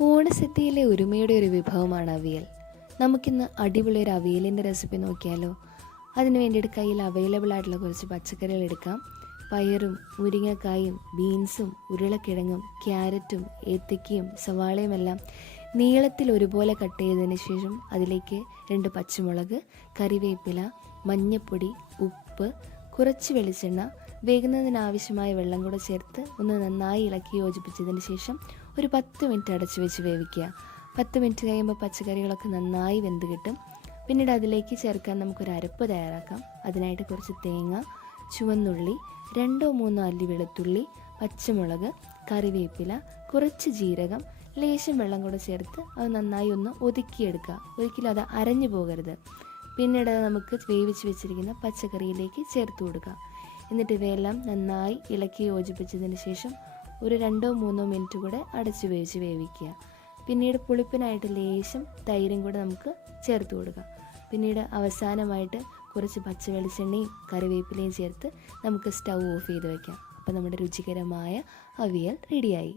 ഓണസദ്യയിലെ ഒരുമയുടെ ഒരു വിഭവമാണ് അവിയൽ. നമുക്കിന്ന് അടിപൊളി ഒരു അവിയലിൻ്റെ റെസിപ്പി നോക്കിയാലോ? അതിന് വേണ്ടിയിട്ട് കയ്യിൽ അവൈലബിൾ ആയിട്ടുള്ള കുറച്ച് പച്ചക്കറികൾ എടുക്കാം. പയറും മുരിങ്ങക്കായും ബീൻസും ഉരുളക്കിഴങ്ങും ക്യാരറ്റും ഏത്തക്കയും സവാളയും എല്ലാം നീളത്തിൽ ഒരുപോലെ കട്ട് ചെയ്തതിന് ശേഷം അതിലേക്ക് 2 പച്ചമുളക്, കറിവേപ്പില, മഞ്ഞൾപ്പൊടി, ഉപ്പ്, കുറച്ച് വെളിച്ചെണ്ണ, വേകുന്നതിനാവശ്യമായ വെള്ളം കൂടെ ചേർത്ത് ഒന്ന് നന്നായി ഇളക്കി യോജിപ്പിച്ചതിന് ശേഷം ഒരു 10 മിനിറ്റ് അടച്ചു വെച്ച് വേവിക്കുക. 10 മിനിറ്റ് കഴിയുമ്പോൾ പച്ചക്കറികളൊക്കെ നന്നായി വെന്ത് കിട്ടും. പിന്നീട് അതിലേക്ക് ചേർക്കാൻ നമുക്കൊരു അരപ്പ് തയ്യാറാക്കാം. അതിനായിട്ട് കുറച്ച് തേങ്ങ, ചുവന്നുള്ളി, 2-3 അല്ലി വെളുത്തുള്ളി, പച്ചമുളക്, കറിവേപ്പില, കുറച്ച് ജീരകം, ലേശം വെള്ളം കൂടെ ചേർത്ത് അത് നന്നായി ഒന്ന് ഒതുക്കിയെടുക്കുക. ഒരിക്കലും അത് അരഞ്ഞു പോകരുത്. പിന്നീട് നമുക്ക് വേവിച്ച് വെച്ചിരിക്കുന്ന പച്ചക്കറിയിലേക്ക് ചേർത്ത് കൊടുക്കുക. എന്നിട്ട് ഇവയെല്ലാം നന്നായി ഇളക്കി യോജിപ്പിച്ചതിന് ശേഷം ഒരു 2-3 മിനിറ്റ് കൂടെ അടച്ചു വേവിക്കുക. പിന്നീട് പുളിപ്പിനായിട്ട് ലേശം തൈരും കൂടെ നമുക്ക് ചേർത്ത് കൊടുക്കാം. പിന്നീട് അവസാനമായിട്ട് കുറച്ച് പച്ച വെളിച്ചെണ്ണയും കറിവേപ്പിലയും ചേർത്ത് നമുക്ക് സ്റ്റൗ ഓഫ് ചെയ്ത് വയ്ക്കാം. അപ്പോൾ നമ്മുടെ രുചികരമായ അവിയൽ റെഡിയായി.